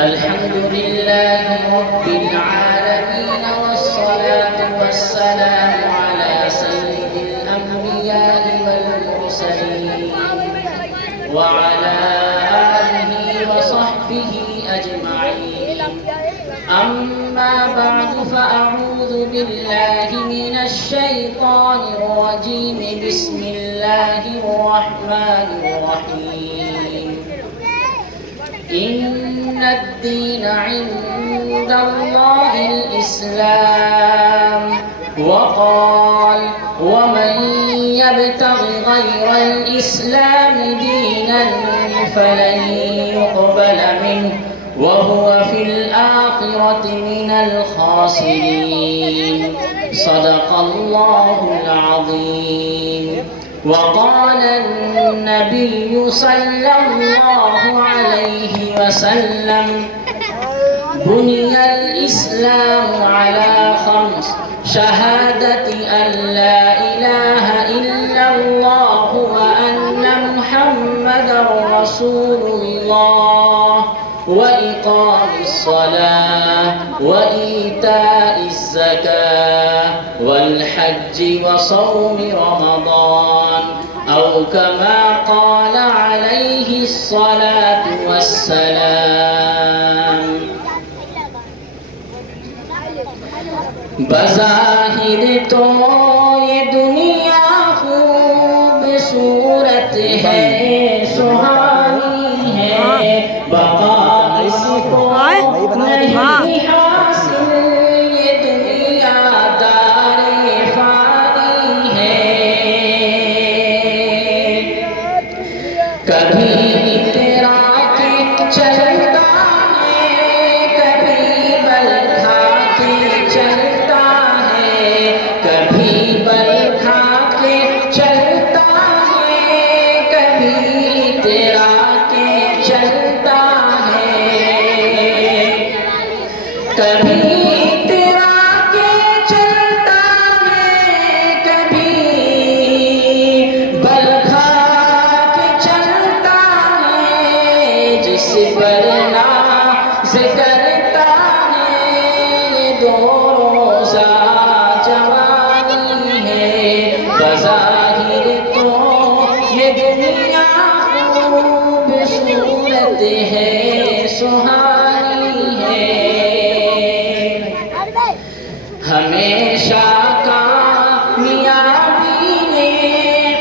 الحمد لله رب العالمين والصلاة والسلام على سيد الأنبياء والمرسلين وعلى آله وصحبه أجمعين. أما بعد فأعوذ بالله من الشيطان الرجيم. بسم الله الرحمن الرحيم. إن الدين عند الله الإسلام. وقال ومن يبتغ غير الإسلام دينا فلن يقبل منه وهو في الآخرة من الخاسرين. صدق الله العظيم. وقال النبي صلى الله عليه وسلم بني الإسلام على 5: شهادة أن لا إله إلا الله وأن محمدا رسول الله وإقام الصلاة وإيتاء الزكاة والحج وصوم رمضان، أو كما قال عليه الصلاة والسلام. بظاہر تو یہ دنیا خوبصورت ہے، سہانی ہے، بقا اس کو نہیں حاصل، یہ دنیا دار فانی ہے. کبھی اترا کے چلتا ہے، کبھی بل کھا کے چلتا ہے، کبھی بل کھا کے چلتا ہے، کبھی اترا کے چلتا ہے، کبھی اترا کے چلتا ہے، کبھی بل کھا کے چلتا ہے. جس پر ناز کرتا ہے یہ دو روزہ جوانی ہے. بظاہر تو یہ دنیا خوبصورت ہے، سہانی ہے. ہمیشہ کامیابی میں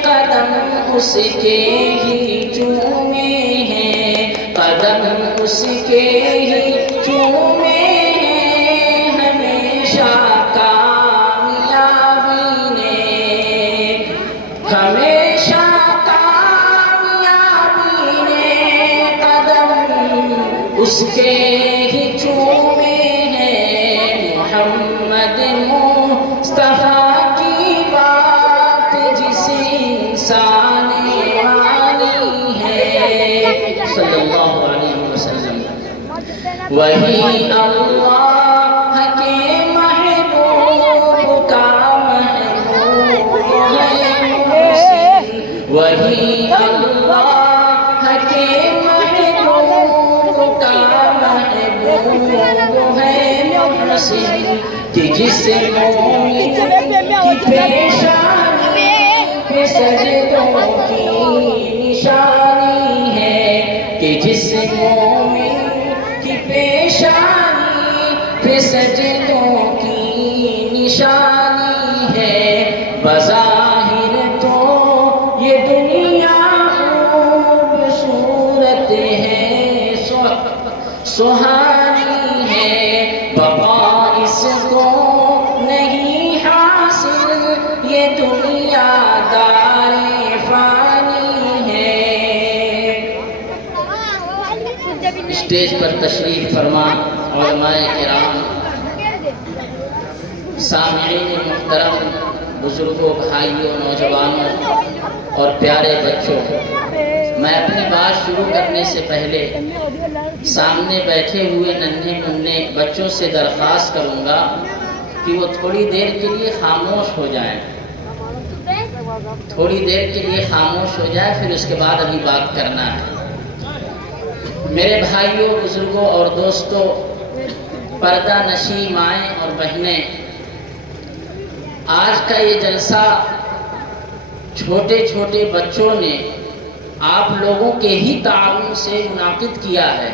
قدم اس کے ہی چومے ہیں، قدم اس کے ہی چومے ہیں. ہمیشہ کامیابی نے، ہمیشہ کامیابی نے قدم اس کے ہی چومے ہیں. محمد مصطفیٰ کی بات جس انسان والی ہے، صلی اللہ علیہ وسلم. وہی اللہ کے محبوب کا محبوب ہے محسن. وہی اللہ کے محبوب کا محبوب ہے محسن. کہ جس مومن کی پیشانی پہ سجدوں کی نشانی ہے، کہ جس مومن کی پیشانی پہ سجدوں کی نشانی ہے. بظاہر تو یہ دنیا خوبصورت ہے، سہانی ہے. بقا اس کو نہیں حاصل، یہ دنیا دار فانی ہے. اسٹیج پر تشریف فرما علماء کرام، سامعین محترم، بزرگوں، بھائیوں، نوجوانوں اور پیارے بچوں، میں اپنی بات شروع کرنے سے پہلے سامنے بیٹھے ہوئے ننھے منھے بچوں سے درخواست کروں گا کہ وہ تھوڑی دیر کے لیے خاموش ہو جائیں. تھوڑی دیر کے لیے خاموش ہو جائے، پھر اس کے بعد ابھی بات کرنا ہے. میرے بھائیوں، بزرگوں اور دوستوں، پردہ نشی مائیں اور بہنیں، آج کا یہ جلسہ چھوٹے چھوٹے بچوں نے آپ لوگوں کے ہی تعاون سے منعقد کیا ہے،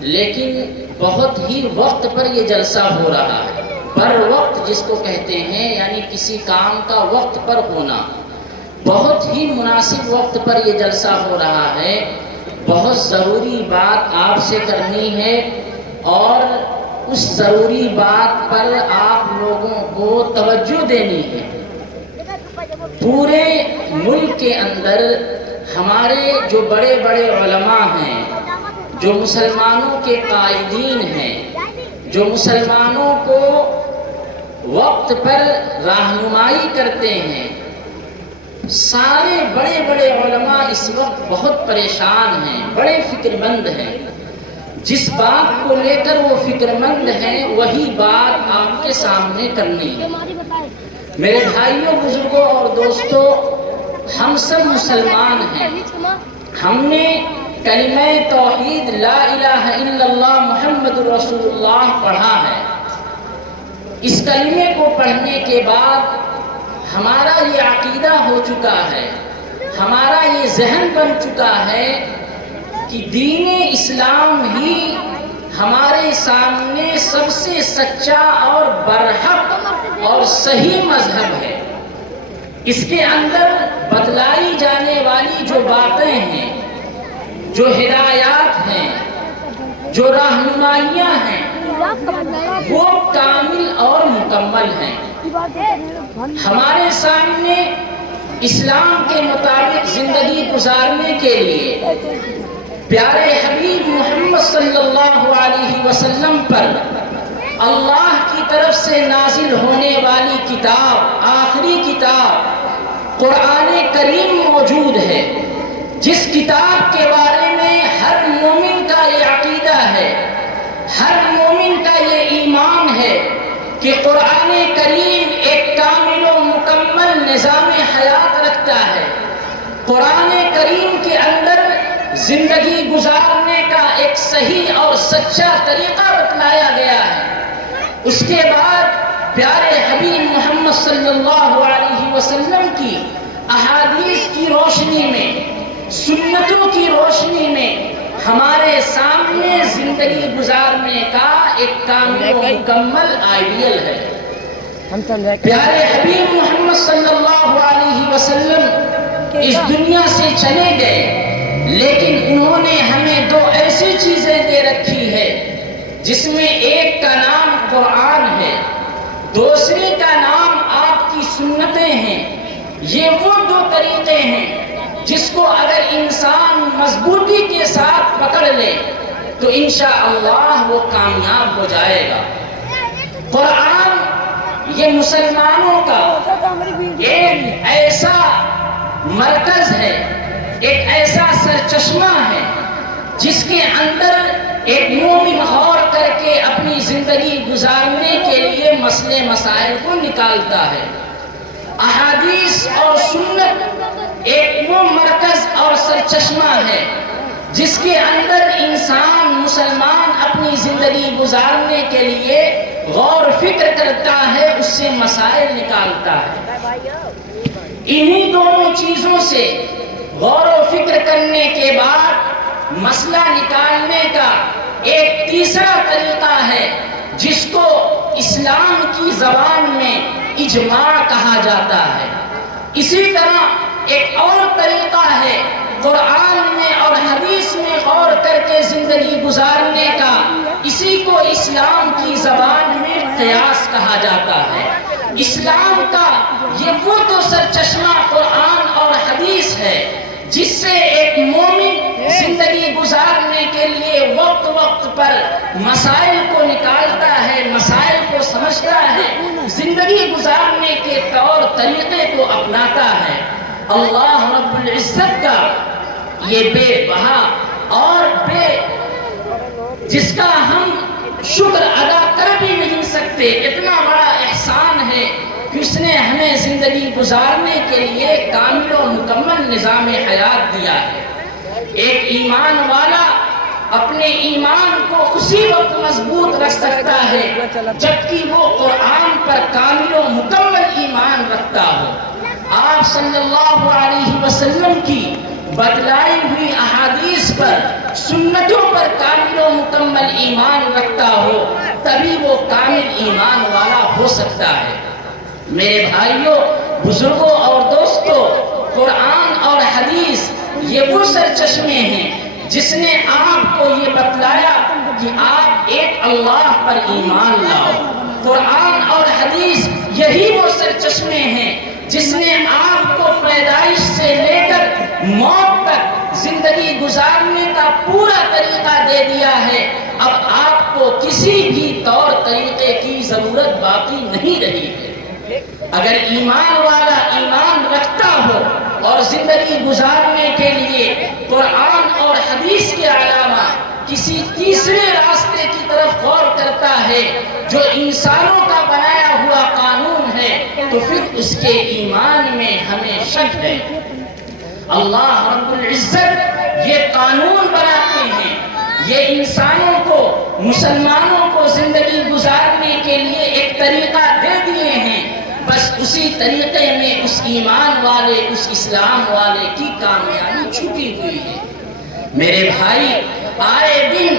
لیکن بہت ہی وقت پر یہ جلسہ ہو رہا ہے۔ بر وقت جس کو کہتے ہیں، یعنی کسی کام کا وقت پر ہونا، بہت ہی مناسب وقت پر یہ جلسہ ہو رہا ہے۔ بہت ضروری بات آپ سے کرنی ہے اور اس ضروری بات پر آپ لوگوں کو توجہ دینی ہے۔ پورے ملک کے اندر ہمارے جو بڑے بڑے علماء ہیں، جو مسلمانوں کے قائدین ہیں، جو مسلمانوں کو وقت پر رہنمائی کرتے ہیں، سارے بڑے بڑے علماء اس وقت بہت پریشان ہیں، بڑے فکر مند ہیں۔ جس بات کو لے کر وہ فکر مند ہیں، وہی بات آپ کے سامنے کرنی ہے۔ میرے بھائیوں، بزرگوں اور دوستوں، ہم سب مسلمان ہیں۔ ہم نے کلمہ توحید لا الہ الا اللہ محمد رسول اللہ پڑھا ہے۔ اس کلمے کو پڑھنے کے بعد ہمارا یہ عقیدہ ہو چکا ہے، ہمارا یہ ذہن بن چکا ہے کہ دین اسلام ہی ہمارے سامنے سب سے سچا اور برحق اور صحیح مذہب ہے۔ اس کے اندر بتلائی جانے والی جو باتیں ہیں، جو ہدایات ہیں، جو رہنمائیاں ہیں، وہ کامل اور مکمل ہیں۔ ہمارے سامنے اسلام کے مطابق زندگی گزارنے کے لیے پیارے حبیب محمد صلی اللہ علیہ وسلم پر اللہ کی طرف سے نازل ہونے والی کتاب، آخری کتاب قرآن کریم موجود ہے، جس کتاب کے بارے میں ہر مومن کا یہ عقیدہ ہے، ہر مومن کا یہ ایمان ہے کہ قرآن کریم ایک کامل و مکمل نظام حیات رکھتا ہے۔ قرآن کریم کے اندر زندگی گزارنے کا ایک صحیح اور سچا طریقہ بتلایا گیا ہے۔ اس کے بعد پیارے حبیب محمد صلی اللہ علیہ وسلم کی احادیث کی روشنی میں، سنتوں کی روشنی میں ہمارے سامنے زندگی گزارنے کا ایک کامل و مکمل آئیڈیل ہے۔ پیارے حبیب محمد صلی اللہ علیہ وسلم اس دنیا سے چلے گئے، لیکن انہوں نے ہمیں دو ایسی چیزیں دے رکھی ہے، جس میں ایک کا نام قرآن ہے، دوسری کا نام آپ کی سنتیں ہیں۔ یہ وہ دو طریقے ہیں جس کو اگر انسان مضبوطی کے ساتھ پکڑ لے تو انشاءاللہ وہ کامیاب ہو جائے گا۔ قرآن یہ مسلمانوں کا ایک ایسا مرکز ہے، ایک ایسا سرچشمہ ہے، جس کے اندر ایک مومن غور کر کے اپنی زندگی گزارنے کے لیے مسئلے مسائل کو نکالتا ہے۔ احادیث اور سنت ایک وہ مرکز اور سرچشمہ ہے جس کے اندر انسان مسلمان اپنی زندگی گزارنے کے لیے غور فکر کرتا ہے، اس سے مسائل نکالتا ہے۔ انہی دونوں چیزوں سے غور و فکر کرنے کے بعد مسئلہ نکالنے کا ایک تیسرا طریقہ ہے، جس کو اسلام کی زبان میں اجماع کہا جاتا ہے۔ اسی طرح ایک اور طریقہ ہے قرآن میں اور حدیث میں غور کر کے زندگی گزارنے کا، اسی کو اسلام کی زبان میں قیاس کہا جاتا ہے۔ اسلام کا یہ وہ تو سرچشمہ قرآن اور حدیث ہے جس سے ایک مومن زندگی گزارنے کے لیے وقت وقت پر مسائل کو نکالتا ہے، مسائل کو سمجھتا ہے، زندگی گزارنے کے طور طریقے کو اپناتا ہے۔ اللہ رب العزت کا یہ بے بہا اور جس کا ہم شکر ادا کر بھی نہیں سکتے، اتنا بڑا احسان ہے کہ اس نے ہمیں زندگی گزارنے کے لیے کامل و مکمل نظام حیات دیا ہے۔ ایک ایمان والا اپنے ایمان کو اسی وقت مضبوط رکھ سکتا ہے جبکہ وہ قرآن پر کامل و مکمل ایمان رکھتا ہو۔ آپ صلی اللہ علیہ وسلم کی بتلائی ہوئی احادیث پر، سنتوں پر کامل و مکمل ایمان رکھتا ہو، تبھی وہ کامل ایمان والا ہو سکتا ہے۔ میرے بھائیوں، بزرگوں اور دوستوں، قرآن اور حدیث یہ وہ سرچشمے ہیں جس نے آپ کو یہ بتلایا کہ آپ ایک اللہ پر ایمان لاؤ۔ قرآن اور حدیث یہی وہ سرچشمے ہیں جس نے آپ کو پیدائش سے لے کر موت تک زندگی گزارنے کا پورا طریقہ دے دیا ہے۔ اب آپ کو کسی بھی طور طریقے کی ضرورت باقی نہیں رہی ہے۔ اگر ایمان والا ایمان رکھتا ہو اور زندگی گزارنے کے لیے قرآن اور حدیث کے علاوہ کسی تیسرے راستے کی طرف غور کرتا ہے جو انسانوں کا بنایا ہوا قانون ہے، تو پھر اس کے ایمان میں ہمیں شک ہے۔ اللہ رب العزت یہ قانون بناتے ہیں، یہ انسانوں کو، مسلمانوں کو زندگی گزارنے کے لیے ایک طریقہ دے دیے ہیں، بس اسی طریقے میں اس ایمان والے، اس اسلام والے کی کامیابی چھپی ہوئی ہے۔ میرے بھائی، آئے دن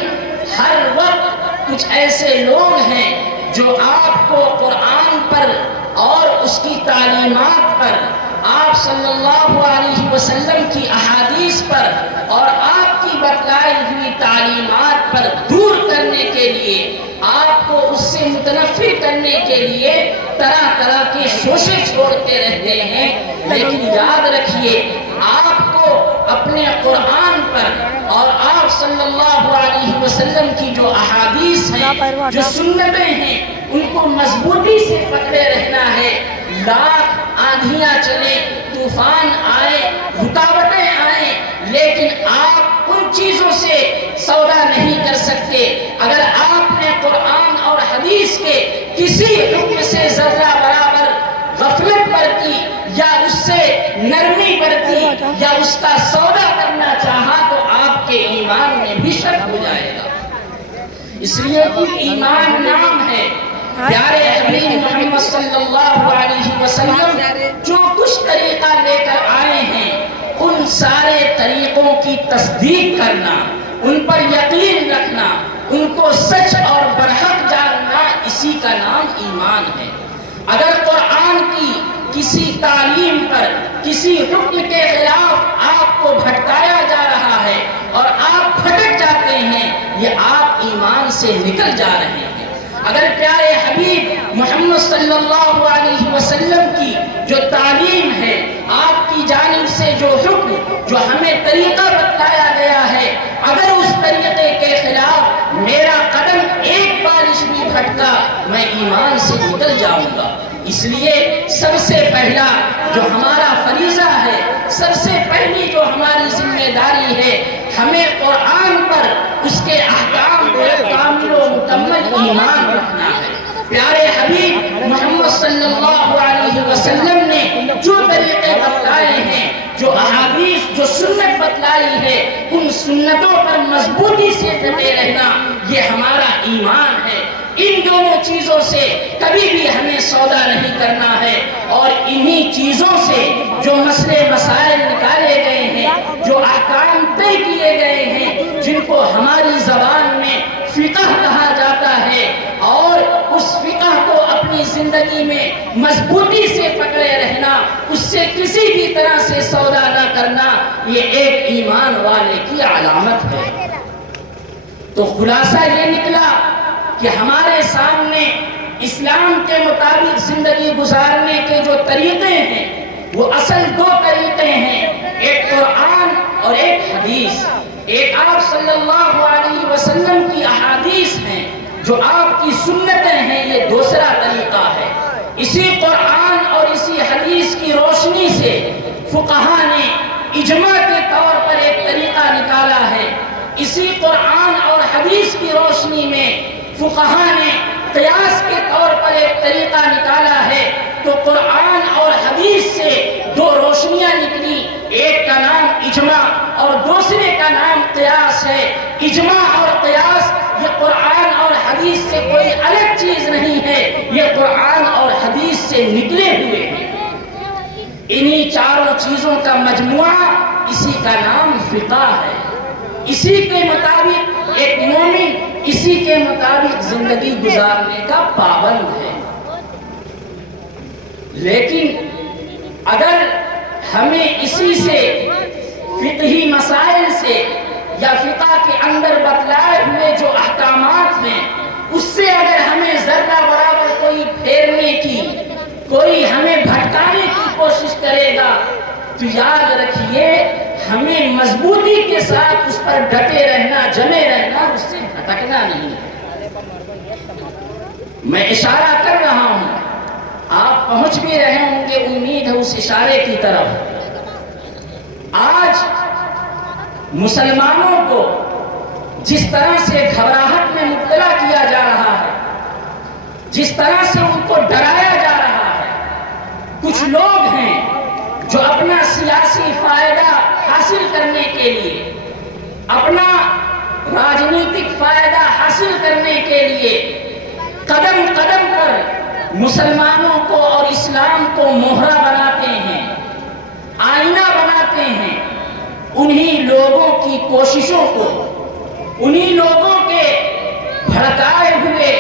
ہر وقت کچھ ایسے لوگ ہیں جو آپ کو قرآن پر اور اس کی تعلیمات پر، آپ صلی اللہ علیہ وسلم کی احادیث پر اور آپ کی بتلائی ہوئی تعلیمات پر دور کرنے کے لیے، آپ کو اس سے متنفر کرنے کے لیے طرح طرح کے شوشے چھوڑتے رہتے ہیں۔ لیکن یاد رکھیے، آپ کو اپنے قرآن پر اور آپ صلی اللہ علیہ وسلم کی جو احادیث ہیں، جو سنتیں ہیں، ان کو مضبوطی سے پکڑے رہنا ہے۔ لاکھ آندھیاں چلیں، طوفان آئے، رکاوٹیں آئیں، لیکن آپ ان چیزوں سے سودا نہیں کر سکتے۔ اگر آپ نے قرآن اور حدیث کے کسی حکم سے ذرہ برابر غفلت برتی یا اس سے نرمی برتی یا اس کا سودا کرنا چاہا تو آپ کے ایمان میں بھی شک ہو جائے گا۔ اس لیے کہ ایمان نام ہے۔ پیارے حبیب محمد صلی اللہ علیہ وسلم جو کچھ طریقہ لے کر آئے ہیں، ان سارے طریقوں کی تصدیق کرنا، ان پر یقین رکھنا، ان کو سچ اور برحق جاننا، اسی کا نام ایمان ہے۔ اگر قرآن کی کسی تعلیم پر، کسی حکم کے خلاف آپ کو بھٹکایا جا رہا ہے اور آپ بھٹک جاتے ہیں، یہ آپ ایمان سے نکل جا رہے ہیں۔ اگر پیارے حبیب محمد صلی اللہ علیہ وسلم کی جو تعلیم ہے، آپ کی جانب سے جو حکم، جو ہمیں طریقہ بتلایا گیا ہے، اگر اس طریقے کے خلاف میرا قدم ایک بارش بھی بھٹکا، میں ایمان سے نکل جاؤں گا۔ اس لیے سب سے پہلا جو ہمارا فریضہ ہے، سب سے پہلی جو ہماری ذمہ داری ہے، ہمیں قرآن پر، اس کے احکام پر کامل و مکمل ایمان رکھنا ہے۔ پیارے حبیب محمد صلی اللہ علیہ وسلم نے جو طریقے بتلائے ہیں، جو احادیث، جو سنت بتلائی ہے، ان سنتوں پر مضبوطی سے ڈٹے رہنا، یہ ہمارا ایمان ہے۔ ان دونوں چیزوں سے کبھی بھی ہمیں سودا نہیں کرنا ہے، اور انہی چیزوں سے جو مسئلے مسائل نکالے گئے ہیں، جو احکام طے کیے گئے ہیں، جن کو ہماری زبان میں فقہ کہا جاتا ہے، اور اس فقہ کو اپنی زندگی میں مضبوطی سے پکڑے رہنا، اس سے کسی بھی طرح سے سودا نہ کرنا، یہ ایک ایمان والے کی علامت ہے۔ تو خلاصہ یہ نکلا کہ ہمارے سامنے اسلام کے مطابق زندگی گزارنے کے جو طریقے ہیں، وہ اصل دو طریقے ہیں، ایک قرآن اور ایک حدیث۔ ایک آپ صلی اللہ علیہ وسلم کی احادیث ہیں، جو آپ کی سنتیں ہیں، یہ دوسرا طریقہ ہے۔ اسی قرآن اور اسی حدیث کی روشنی سے فقہاء نے اجماع کے طور پر ایک طریقہ نکالا ہے۔ اسی قرآن اور حدیث کی روشنی میں فقہاء نے قیاس کے طور پر ایک طریقہ نکالا ہے۔ تو قرآن اور حدیث سے دو روشنیاں نکلی، ایک کا نام اجماع اور دوسرے کا نام قیاس ہے۔ اجماع حدیث سے کوئی الگ چیز نہیں ہے، یہ قرآن اور حدیث سے نکلے ہوئے ہیں۔ انہی چاروں چیزوں کا مجموعہ، اسی کا نام فقہ ہے۔ اسی کے مطابق ایک مومن اسی کے مطابق زندگی گزارنے کا پابند ہے۔ لیکن اگر ہمیں اسی سے فقہی مسائل سے یا فقہ کے اندر بتلائے ہوئے جو احکامات ہیں اس سے اگر ہمیں ذرہ برابر کوئی پھیرنے کی، کوئی ہمیں بھٹکانے کی کوشش کرے گا تو یاد رکھیے ہمیں مضبوطی کے ساتھ اس پر ڈٹے رہنا، جمے رہنا، اس سے بھٹکنا نہیں ہے۔ میں اشارہ کر رہا ہوں، آپ پہنچ بھی رہے ہوں گے امید ہے اس اشارے کی طرف۔ آج مسلمانوں کو جس طرح سے گھبراہٹ میں مبتلا کیا جا رہا ہے، جس طرح سے ان کو ڈرایا جا رہا ہے، کچھ لوگ ہیں جو اپنا سیاسی فائدہ حاصل کرنے کے لیے، اپنا راجنیتک فائدہ حاصل کرنے کے لیے قدم قدم پر مسلمانوں کو اور اسلام کو مہرہ بناتے ہیں، آئینہ بناتے ہیں۔ انہی لوگوں کی کوششوں کو، انہی لوگوں کے بھڑکائے ہوئے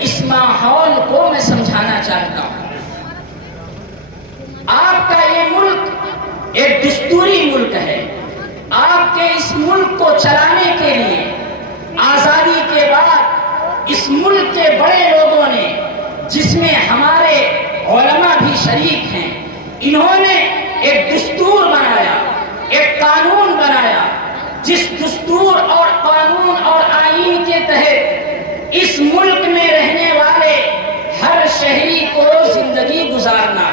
اس ماحول کو میں سمجھانا چاہتا ہوں۔ آپ کا یہ ملک ایک دستوری ملک ہے۔ آپ کے اس ملک کو چلانے کے لیے آزادی کے بعد اس ملک کے بڑے لوگوں نے، جس میں ہمارے علماء بھی شریک ہیں، انہوں نے ایک دستور بنایا، ایک قانون بنایا، جس دستور اور قانون اور آئین کے تحت اس ملک میں رہنے والے ہر شہری کو زندگی گزارنا،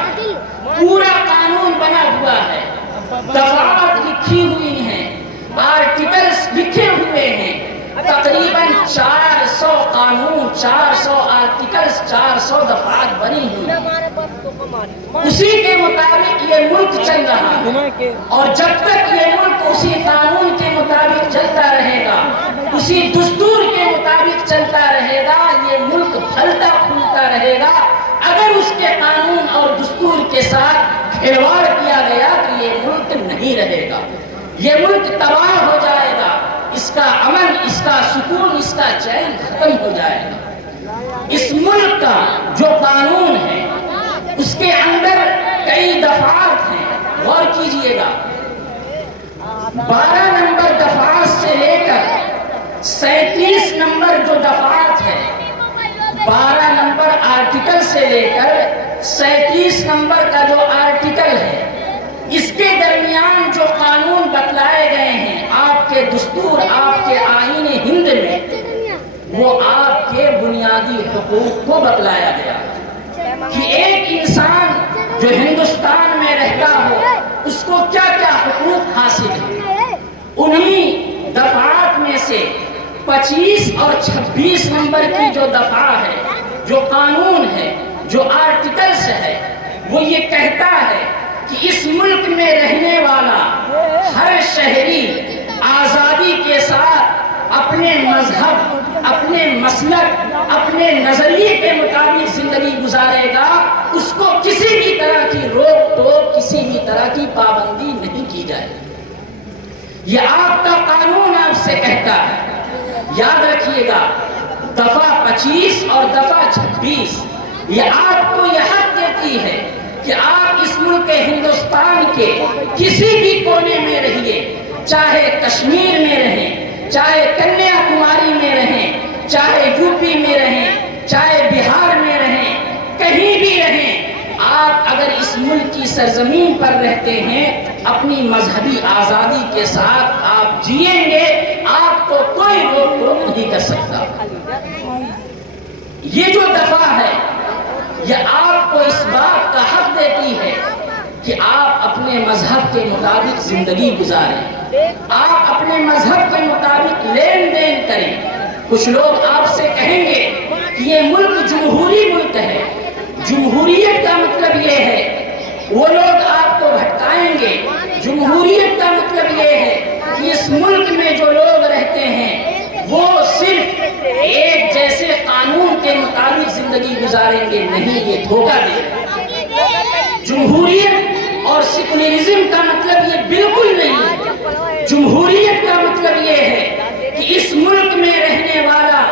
پورا قانون بنا ہوا ہے، دفعات لکھی ہوئی ہیں، آرٹیکلز لکھے ہوئے ہیں، تقریباً 400 قانون، 400 آرٹیکلز، 400 دفعات بنی ہوئی ہیں۔ اسی کے مطابق یہ ملک چل رہا ہے، اور جب تک یہ ملک اسی قانون کے مطابق چلتا رہے گا، اسی دستور کے مطابق چلتا رہے گا، یہ ملک پھلتا پھولتا رہے گا۔ اگر اس کے قانون اور دستور کے ساتھ کھلواڑ کیا گیا تو یہ ملک نہیں رہے گا، یہ ملک تباہ ہو جائے گا، اس کا امن، اس کا سکون، اس کا چین ختم ہو جائے گا۔ اس ملک کا جو قانون ہے اس کے اندر کئی دفعات ہیں، غور کیجئے گا۔ 12 نمبر دفعات سے لے کر 37 نمبر جو دفعات ہے، 12 نمبر آرٹیکل سے لے کر 37 نمبر کا جو آرٹیکل ہے، اس کے درمیان جو قانون بتلائے گئے ہیں آپ کے دستور، آپ کے آئین ہند میں، وہ آپ کے بنیادی حقوق کو بتلایا گیا کہ ایک انسان جو ہندوستان میں رہتا ہو اس کو کیا کیا حقوق حاصل ہیں۔ انہی دفعات میں سے 25 اور 26 نمبر کی جو دفعہ ہے، جو قانون ہے، جو آرٹیکلز ہے، وہ یہ کہتا ہے کہ اس ملک میں رہنے والا ہر شہری آزادی کے ساتھ اپنے مذہب، اپنے مسلک، اپنے نظریے کے مطابق زندگی گزارے گا، اس کو کسی بھی طرح کی روک ٹوک، کسی بھی طرح کی پابندی نہیں کی جائے گی۔ یہ آپ کا قانون آپ سے کہتا ہے۔ یاد رکھیے گا، دفعہ 25 اور دفعہ 26 یہ آپ کو یہ حق دیتی ہے کہ آپ اس ملک ہندوستان کے کسی بھی کونے میں رہیے، چاہے کشمیر میں رہیں، چاہے کنیا کماری میں رہیں، چاہے یو پی میں رہیں، چاہے بہار میں رہیں، کہیں بھی رہیں، آپ اگر اس ملک کی سرزمین پر رہتے ہیں اپنی مذہبی آزادی کے ساتھ آپ جئیں گے، آپ کو کوئی روک ٹوک نہیں کر سکتا۔ یہ جو دفعہ ہے یہ آپ کو اس بات کا حق دیتی ہے کہ آپ اپنے مذہب کے مطابق زندگی گزاریں، آپ اپنے مذہب کے مطابق لین دین کریں۔ کچھ لوگ آپ سے کہیں گے کہ یہ ملک جمہوری ملک ہے، جمہوریت کا مطلب یہ ہے، وہ لوگ آپ کو بھٹکائیں گے۔ جمہوریت کا مطلب یہ ہے کہ اس ملک میں جو لوگ رہتے ہیں وہ صرف ایک جیسے قانون کے مطابق زندگی گزاریں گے، نہیں، یہ دھوکہ دے رہے ہیں۔ جمہوریت اور سیکولرزم کا مطلب یہ بالکل نہیں ہے۔ جمہوریت کا مطلب یہ ہے کہ اس ملک میں رہنے والا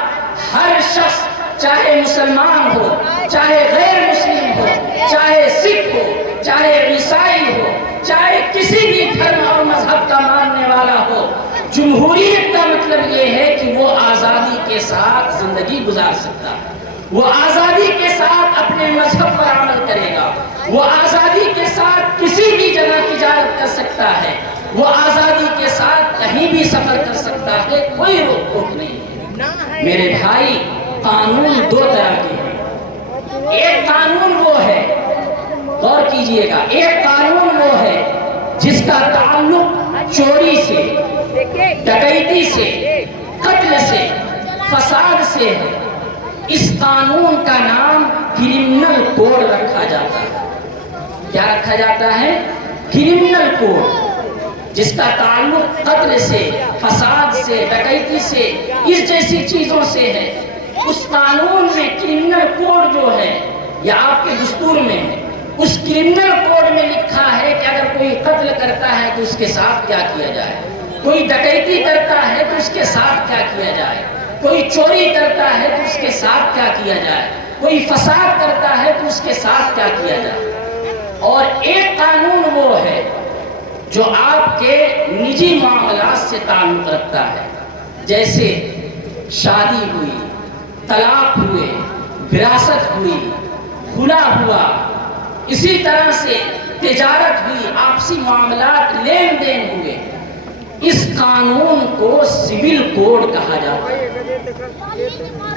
ہر شخص، چاہے مسلمان ہو، چاہے غیر مسلم ہو، چاہے سکھ ہو، چاہے عیسائی ہو، چاہے کسی بھی دھرم اور مذہب کا ماننے والا ہو، جمہوریت کا مطلب یہ ہے کہ وہ آزادی کے ساتھ زندگی گزار سکتا ہے، وہ آزادی کے ساتھ اپنے مذہب پر عمل کرے گا، وہ آزادی کے ساتھ کسی بھی جگہ تجارت کر سکتا ہے، وہ آزادی کے ساتھ کہیں بھی سفر کر سکتا ہے، کوئی روک ٹوک نہیں ہے۔ میرے بھائی، قانون دو طرح کے ہیں۔ ایک قانون وہ ہے، غور کیجئے گا، ایک قانون وہ ہے جس کا تعلق چوری سے، ڈکیتی سے، قتل سے، فساد سے ہے۔ اس قانون کا نام کرمنل کوڈ رکھا جاتا ہے۔ کیا رکھا جاتا ہے؟ کرمنل کوڈ، جس کا تعلق قتل سے، فساد سے، ڈکیتی سے، اس جیسی چیزوں سے ہے۔ اس قانون میں کرمنل کوڈ جو ہے، یا آپ کے دستور میں ہے، اس کرمنل کوڈ میں لکھا ہے کہ اگر کوئی قتل کرتا ہے تو اس کے ساتھ کیا کیا جائے، کوئی ڈکیتی کرتا ہے تو اس کے ساتھ کیا کیا جائے، کوئی چوری کرتا ہے تو اس کے ساتھ کیا کیا جائے، کوئی فساد کرتا ہے تو اس کے ساتھ کیا کیا جائے۔ اور ایک قانون وہ ہے جو آپ کے نجی معاملات سے تعلق رکھتا ہے، جیسے شادی ہوئی، طلاق ہوئے، وراثت ہوئی، خلا ہوا، اسی طرح سے تجارت ہوئی، آپسی معاملات، لین دین ہوئے۔ اس قانون کو سول کوڈ کہا جاتا ہے۔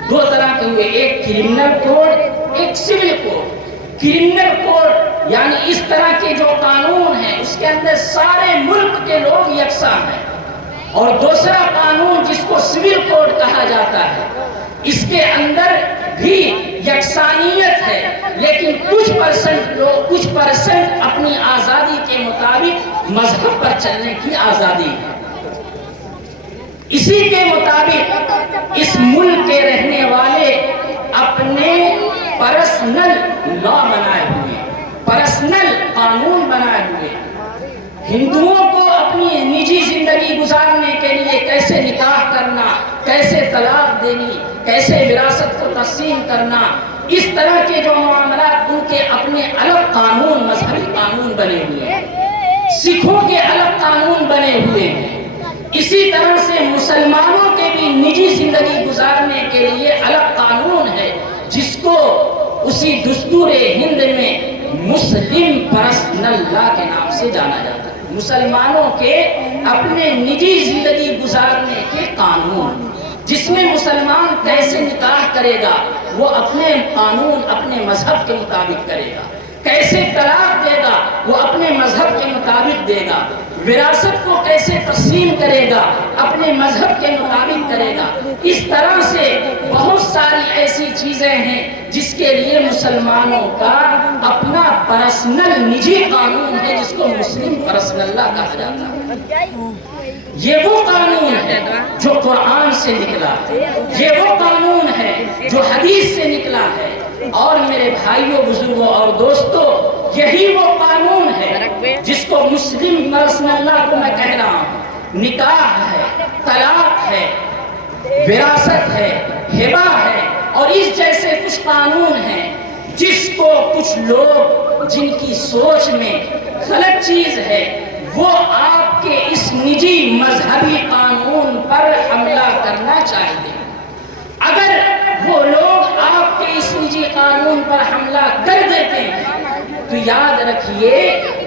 دو طرح کے ہوئے، ایک کرمنل کوڈ، ایک سول کوڈ۔ کرمنل کوڈ یعنی اس طرح کے جو قانون ہیں اس کے اندر سارے ملک کے لوگ یکساں ہیں، اور دوسرا قانون جس کو سول کوڈ کہا جاتا ہے، اس کے اندر بھی یکسانیت ہے، لیکن کچھ پرسنٹ اپنی آزادی کے مطابق مذہب پر چلنے کی آزادی ہے۔ اسی کے مطابق اس ملک کے رہنے والے اپنے پرسنل لا بنائے ہوئے، پرسنل قانون بنائے ہوئے۔ ہندوؤں کو اپنی نجی زندگی گزارنے کے لیے کیسے نکاح کرنا، کیسے طلاق دینی، کیسے وراثت کو تقسیم کرنا، اس طرح کے جو معاملات، ان کے اپنے الگ قانون، مذہبی قانون بنے ہوئے ہیں۔ سکھوں کے الگ قانون بنے ہوئے ہیں۔ اسی طرح سے مسلمانوں کے بھی نجی زندگی گزارنے کے لیے الگ قانون ہے، جس کو اسی دستور ہند میں مسلم پرسنل لا کے نام سے جانا جاتا ہے۔ مسلمانوں کے اپنے نجی زندگی گزارنے کے قانون، جس میں مسلمان کیسے نکاح کرے گا وہ اپنے قانون، اپنے مذہب کے مطابق کرے گا، کیسے طلاق دے گا وہ اپنے مذہب کے مطابق دے گا، وراثت کو کیسے تقسیم کرے گا اپنے مذہب کے مطابق کرے گا۔ اس طرح سے بہت ساری ایسی چیزیں ہیں جس کے لیے مسلمانوں کا اپنا پرسنل نجی قانون ہے، جس کو مسلم پرسنل لا کہا جاتا ہے۔ یہ وہ قانون ہے جو قرآن سے نکلا ہے، یہ وہ قانون ہے جو حدیث سے نکلا ہے۔ اور میرے بھائیوں، بزرگوں اور دوستوں، یہی وہ قانون ہے جس کو مسلم پرسنل لا کو میں کہہ رہا ہوں۔ نکاح ہے، طلاق ہے، وراثت ہے، ہبہ ہے، اور اس جیسے کچھ قانون ہیں جس کو کچھ لوگ، جن کی سوچ میں غلط چیز ہے، وہ آپ کے اس نجی مذہبی قانون پر حملہ کرنا چاہتے ہیں۔ اگر وہ لوگ آپ کے اس نجی قانون پر حملہ کر دیتے ہیں تو یاد رکھیے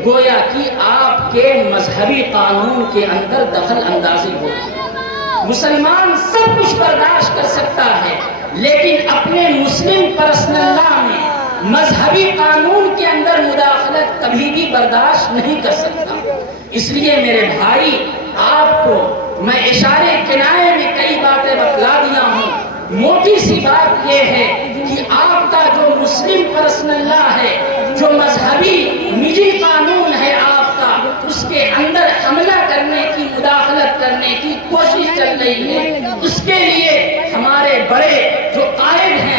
گویا کہ آپ کے مذہبی قانون کے اندر دخل اندازی ہوگی۔ مسلمان سب کچھ برداشت کر سکتا ہے، لیکن اپنے مسلم پرسنل لا میں مذہبی قانون کے اندر مداخلت کبھی بھی برداشت نہیں کر سکتا۔ اس لیے میرے بھائی، آپ کو میں اشارے کنائے میں کئی باتیں بتلا دیا ہوں۔ موٹی سی بات یہ ہے کہ آپ کا جو مسلم پرسنل لا ہے، جو مذہبی نجی قانون ہے آپ کا، اس کے اندر حملہ کرنے کی، مداخلت کرنے کی کوشش چل رہی ہے۔ اس کے لیے ہمارے بڑے جو قائد ہیں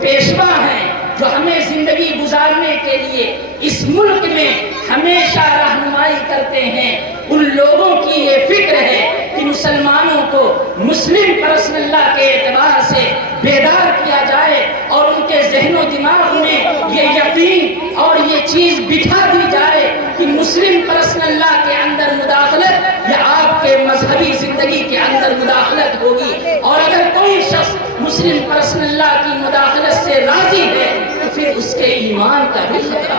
پیشوا ہیں، جو ہمیں زندگی گزارنے کے لیے اس ملک میں ہمیشہ رہنمائی کرتے ہیں، ان لوگوں کی یہ فکر ہے کہ مسلمانوں کو مسلم پرسن اللہ کے اعتبار سے بیدار کیا جائے اور ان کے ذہن و دماغ میں یہ یقین اور یہ چیز بٹھا دی جائے کہ مسلم پرسن اللہ کے اندر مداخلت یا آپ کے مذہبی زندگی کے اندر مداخلت ہوگی، اور اگر کوئی شخص مسلم پرسن اللہ کی مداخلت سے راضی ہے تو پھر اس کے ایمان کا بھی خطرہ۔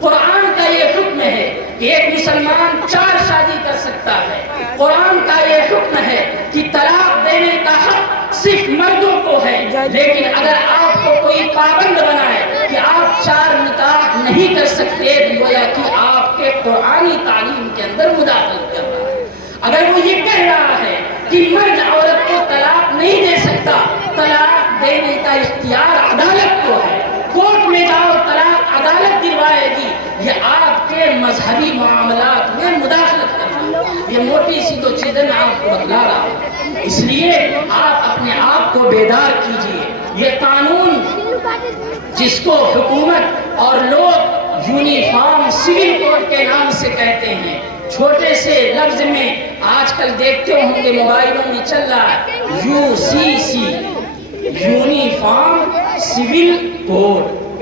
قرآن کا یہ حکم ہے کہ ایک مسلمان 4 شادی کر سکتا ہے، قرآن کا یہ حکم ہے کہ طلاق دینے کا حق صرف مردوں کو ہے، لیکن اگر آپ کو کوئی پابند بنائے کہ آپ 4 نکاح نہیں کر سکتے تو گویا کہ آپ کے قرآنی تعلیم کے اندر مداخلت کر رہا ہے۔ اگر وہ یہ کہہ رہا ہے کہ مرد عورت کو طلاق نہیں دے سکتا، طلاق دینے کا اختیار عدالت کو ہے، کورٹ میں جاؤ طلاق عدالت دلوائے گی، یہ آپ کے مذہبی معاملات میں مداخلت کرنا، یہ موٹی سی تو چیزیں میں آپ کو بتلا رہا ہوں۔ اس لیے آپ اپنے آپ کو بیدار کیجئے۔ یہ قانون جس کو حکومت اور لوگ یونیفارم سول کوڈ کے نام سے کہتے ہیں، چھوٹے سے لفظ میں آج کل دیکھتے ہوں گے موبائلوں میں چل رہا ہے UCC، uniform civil code,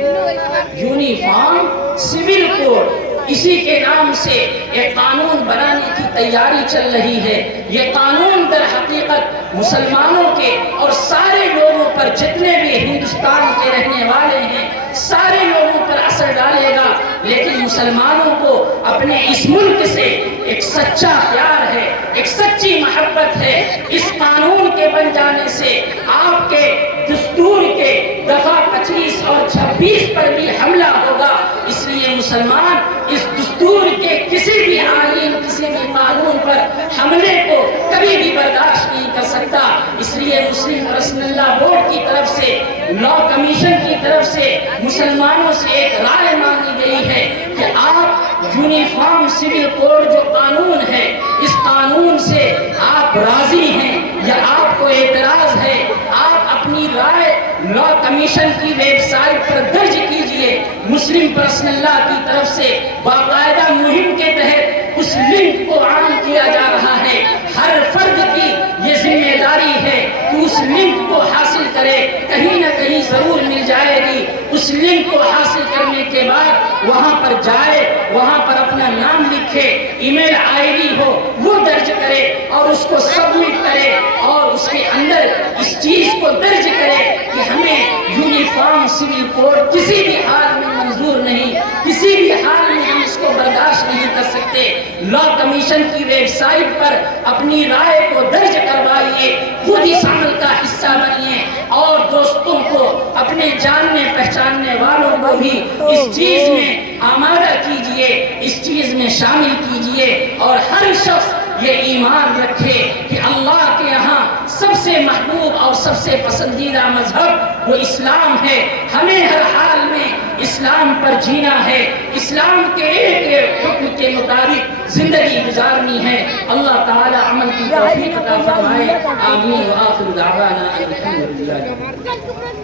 uniform civil code, اسی کے نام سے ایک قانون بنانے کی تیاری چل رہی ہے۔ یہ قانون در حقیقت مسلمانوں کے اور سارے لوگوں پر، جتنے بھی ہندوستان کے رہنے والے ہیں سارے لوگوں پر اثر ڈالے گا، لیکن مسلمانوں کو اپنے اس ملک سے ایک سچا پیار ہے، ایک سچی محبت ہے۔ اس قانون کے بن جانے سے آپ کے دستور کے دفعہ 25 اور 26 پر بھی حملہ ہوگا، اس لیے مسلمان اس دستور کے کسی بھی آئین، کسی بھی قانون پر حملے کو کبھی بھی برداشت نہیں کر سکتا۔ اس لیے مسلم پرسنل لا بورڈ کی طرف سے، لا کمیشن کی طرف سے مسلمانوں سے ایک رائے مانگی گئی ہے کہ آپ یونیفارم سول کوڈ جو قانون ہے، اس قانون سے آپ راضی ہیں یا آپ کو اعتراض ہے، آپ اپنی رائے لا کمیشن کی ویب سائٹ پر درج کیجئے۔ مسلم پرسنل لا کی طرف سے باقاعدہ مہم کے تحت اس لنک کو عام کیا جا رہا ہے۔ ہر فرد کی یہ ذمہ داری ہے کہ اس لنک کو حاصل کرے، کہیں نہ کہیں ضرور مل جائے گی۔ اس لنک کو حاصل کرنے کے بعد وہاں پر جائے، وہاں پر اپنا نام لکھے، ای میل ID ہو وہ درج کرے اور اس کو سبمٹ کرے، اور اس کے اندر اس چیز کو درج کرے کہ ہمیں یونیفارم سول کوڈ کسی بھی حال میں منظور نہیں، کسی بھی حال میں ہم اس کو برداشت نہیں کر سکتے۔ لا کمیشن کی ویب سائٹ پر اپنی رائے کو درج کروائیے، خود اس عمل کا حصہ بنیے، اور دوستوں کو، اپنے جاننے پہچاننے والوں کو بھی اس چیز میں آمادہ کیجئے، اس چیز میں شامل کیجئے، اور ہر شخص یہ ایمان رکھے کہ اللہ کے یہاں سب سے محبوب اور سب سے پسندیدہ مذہب وہ اسلام ہے۔ ہمیں ہر حال میں اسلام پر جینا ہے، اسلام کے ایک ایک حکم کے مطابق زندگی گزارنی ہے۔ اللہ تعالی عمل کی توفیق عطا فرمائے۔ آمین وآخر دعوانا الحمدللہ۔